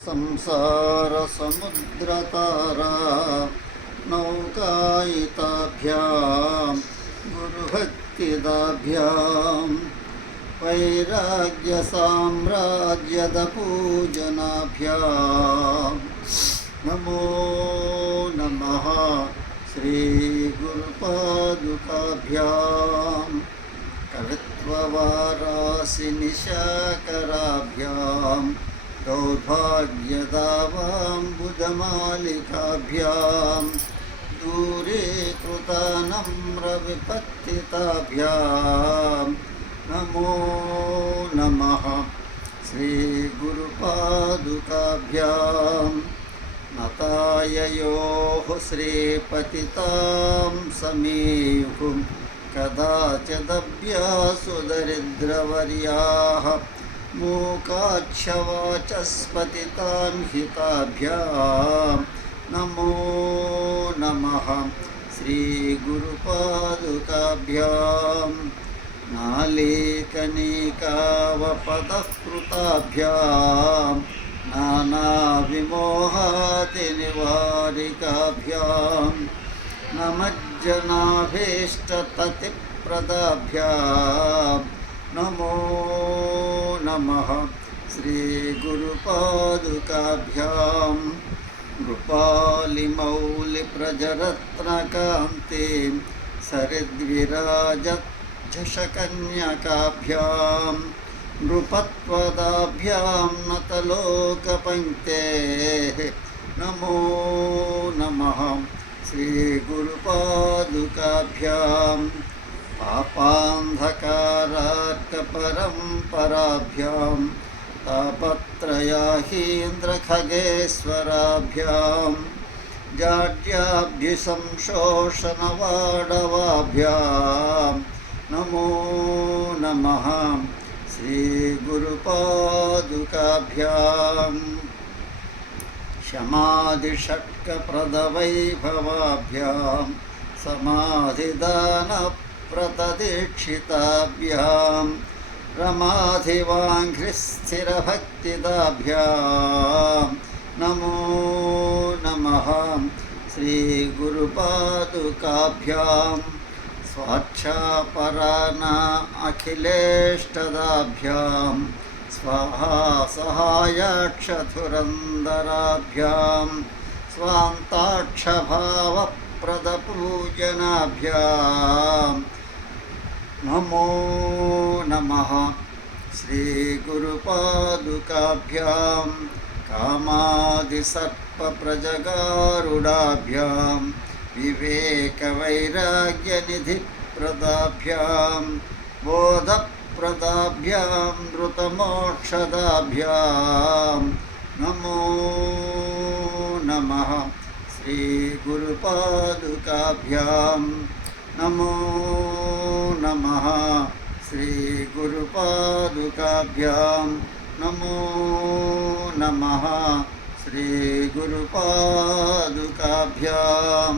संसार समुद्रतारा नौकायिताभ्यां गुरुभक्तिदाभ्यां वैराग्यसाम्राज्यदपूजनाभ्यां नमो नमः श्रीगुरुपादुकाभ्यां कवित्ववारासिनिशाकराभ्यां दौर्भाग्यदावाम्बुजमालिकाभ्यां दूरीकृतानम्रविपत्तिताभ्यां नमो नमः श्रीगुरुपादुकाभ्यां नताययोः श्रीपतितां समीयुः कदाचिदभ्यासु दरिद्रवर्याः मूकाक्षवाचस्पतितां हिताभ्यां नमो नमः श्रीगुरुपादुकाभ्यां नालीकनिकावपदकृताभ्यां नानाविमोहातिनिवारिकाभ्यां नमज्जनाभीष्टततिप्रदाभ्यां नमो नमः श्रीगुरुपादुकाभ्यां नृपालिमौलिप्रजरत्नकान्तिं सरिद्विराजझषकन्यकाभ्यां नृपत्वदाभ्यां नतलोकपङ्क्तेः नमो नमः श्रीगुरुपादुकाभ्यां पापान्धकारार्कपरम्पराभ्यां तापत्रयाहीन्द्रखगेश्वराभ्यां जाड्याभ्युसंशोषणवाडवाभ्यां नमो नमः श्रीगुरुपादुकाभ्यां शमादिषट्कप्रदवैभवाभ्यां समाधिदानप्रतदीक्षिताभ्यां रमाधिवाङ्घ्रिस्थिरभक्तिदाभ्यां नमो नमः श्रीगुरुपादुकाभ्यां स्वाक्षापराना अखिलेष्टदाभ्यां स्वाहा सहायाक्षधुरन्दराभ्यां स्वान्ताक्षभावप्रदपूजनाभ्यां नमो नमः श्रीगुरुपादुकाभ्यां कामादिसर्पप्रजगारुडाभ्यां विवेकवैराग्यनिधिप्रदाभ्यां बोधप्रदाभ्यां नृतमोक्षदाभ्यां नमो नमः श्रीगुरुपादुकाभ्यां नमो नमः श्रीगुरुपादुकाभ्यां नमो नमः श्रीगुरुपादुकाभ्यां